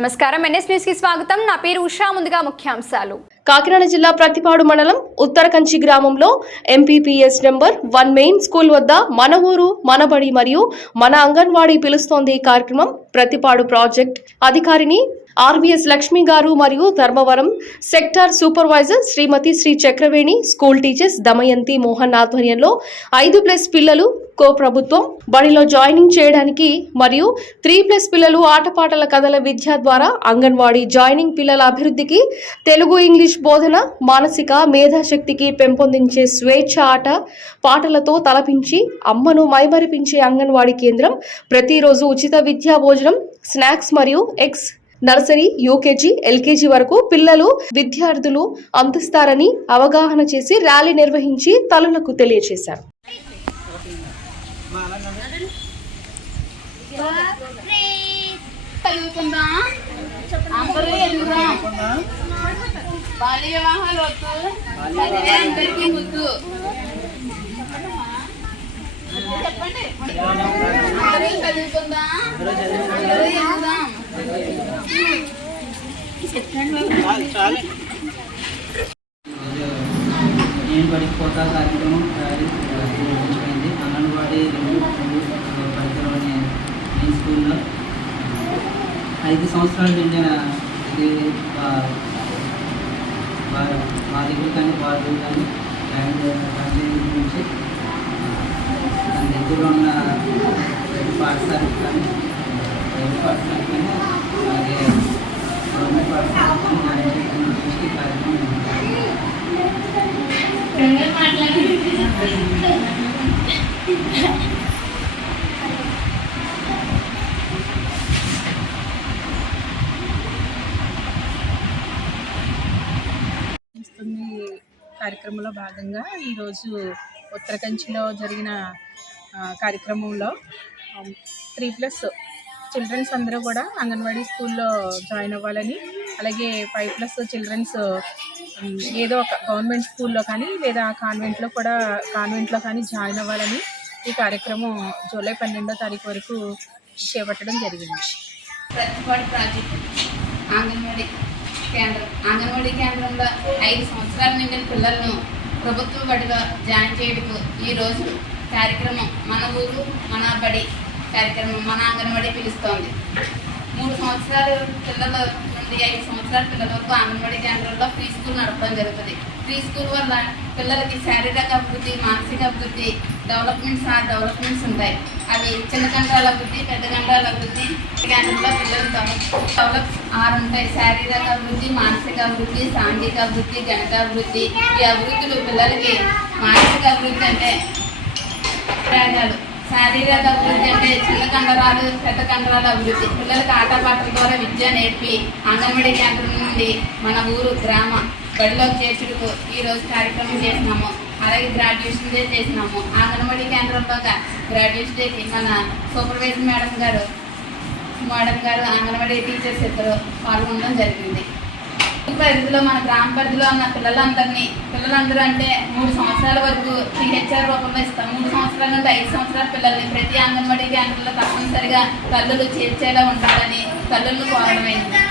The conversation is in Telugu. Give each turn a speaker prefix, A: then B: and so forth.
A: నమస్కారం. ఎన్ఎస్ న్యూస్కి స్వాగతం. నా పేరు ఉషా. ముందుగా ముఖ్యాంశాలు.
B: కాకినాడ జిల్లా ప్రతిపాడు మండలం ఉత్తరకంచి గ్రామంలో MPPS number one main school వద్ద మన ఊరు మన బడి మరియు మన అంగన్వాడీ పిలుస్తోంది ఈ కార్యక్రమం. ప్రతిపాడు ప్రాజెక్ట్ అధికారిని ఆర్వీఎస్ లక్ష్మి గారు మరియు Dharmavaram sector supervisor Shrimati Shri Chakraveni school teachers Damayanti Mohan ఆధ్వర్యంలో ఐదు ప్లస్ పిల్లలు కో ప్రభుత్వం బడిలో జాయినింగ్ చేయడానికి మరియు త్రీ ప్లస్ పిల్లలు ఆటపాటల కథల విద్య ద్వారా అంగన్వాడీ జాయినింగ్ పిల్లల అభివృద్ధికి తెలుగు ఇంగ్లీష్ బోధన మానసిక మేధాశక్తికి పెంపొందించే స్వేచ్ఛ ఆట పాటలతో తలపించి అమ్మను మైమరిపించే అంగన్వాడీ కేంద్రం ప్రతిరోజు ఉచిత విద్యా భోజనం స్నాక్స్ మరియు ఎగ్స్ నర్సరీ యూకేజీ ఎల్కేజీ వరకు పిల్లలు విద్యార్థులు అందిస్తారని అవగాహన చేసి ర్యాలీ నిర్వహించి తల్లులకు తెలియజేశారు.
C: చెప్పండి.
D: నేను పడిపోతా కార్యక్రమం నిర్వహించబడింది అంగన్వాడీ రెండు రెండు పరిధిలో నేను స్కూల్లో ఐదు సంవత్సరాలు నిండిన ఇది వా- మా దగ్గర కానీ వాళ్ళ కానీ ఫ్యామిలీ ఫ్యామిలీ గురించి దగ్గర ఉన్న ప్రతి పాఠశాలకు కానీ
E: కార్యక్రమంలో భాగంగా ఈరోజు ఉత్తరకంచిలో జరిగిన కార్యక్రమంలో త్రీ ప్లస్ చిల్డ్రన్స్ అందరూ కూడా అంగన్వాడీ స్కూల్లో జాయిన్ అవ్వాలని అలాగే ఫైవ్ ప్లస్ చిల్డ్రన్స్ ఏదో ఒక గవర్నమెంట్ స్కూల్లో కానీ లేదా కాన్వెంట్లో కూడా కాన్వెంట్లో కానీ జాయిన్ అవ్వాలని ఈ కార్యక్రమం జూలై పన్నెండో తారీఖు వరకు చేపట్టడం జరిగింది.
C: ప్రతిపాడు ప్రాజెక్ట్ అంగన్వాడీ కేంద్రం అంగన్వాడీ కేంద్రంలో ఐదు సంవత్సరాల నిండిన పిల్లలను ప్రభుత్వ బడిలో జాయిన్ చేయడకు ఈరోజు కార్యక్రమం మన ఊరు మన బడి కార్యక్రమం మన అంగన్వాడీ పిలుస్తోంది. మూడు సంవత్సరాల పిల్లల నుండి ఐదు సంవత్సరాల పిల్లల వరకు అంగన్వాడీ కేంద్రంలో ఫ్రీ స్కూల్ నడపడం జరుగుతుంది. ఫ్రీ స్కూల్ వల్ల పిల్లలకి శారీరక అభివృద్ధి మానసిక అభివృద్ధి డెవలప్మెంట్స్ ఆ డెవలప్మెంట్స్ ఉంటాయి. అవి చిన్న కండాల అభివృద్ధి పెద్ద కండాల అభివృద్ధి. కేంద్రంలో పిల్లలు డెవలప్ ఆరు ఉంటాయి. శారీరక అభివృద్ధి మానసిక అభివృద్ధి సాంఘిక అభివృద్ధి గణితాభివృద్ధి ఈ అభివృద్ధులు పిల్లలకి మానసిక అభివృద్ధి అంటే ప్రయోజనాలు. శారీరక అభివృద్ధి అంటే చిన్న కండరాలు పెద్ద కండరాల అభివృద్ధి. పిల్లలకు ఆటపాటల ద్వారా విద్య నేర్పి అంగన్వాడీ కేంద్రం నుండి మన ఊరు గ్రామ బడిలోకి చేర్చుటకు ఈరోజు కార్యక్రమం చేసినాము. అలాగే గ్రాడ్యుయేషన్ డే చేసినాము. అంగన్వాడీ కేంద్రంలో గ్రాడ్యుయేషన్ డేకి మన సూపర్వైజర్ మేడం గారు మేడం గారు అంగన్వాడీ టీచర్స్ ఇద్దరు పాల్గొనడం జరిగింది. పరిధిలో మన గ్రామ పరిధిలో ఉన్న పిల్లలందరినీ పిల్లలందరూ అంటే మూడు సంవత్సరాల వరకు సిహెచ్ఆర్ రూపంలో ఇస్తాం. మూడు కనుక ఐదు సంవత్సరాల పిల్లల్ని ప్రతి అంగన్వాడీ క్యాంపుల్లో తప్పనిసరిగా తల్లులు చేర్చేలా ఉండాలని తల్లులను కోరమైంది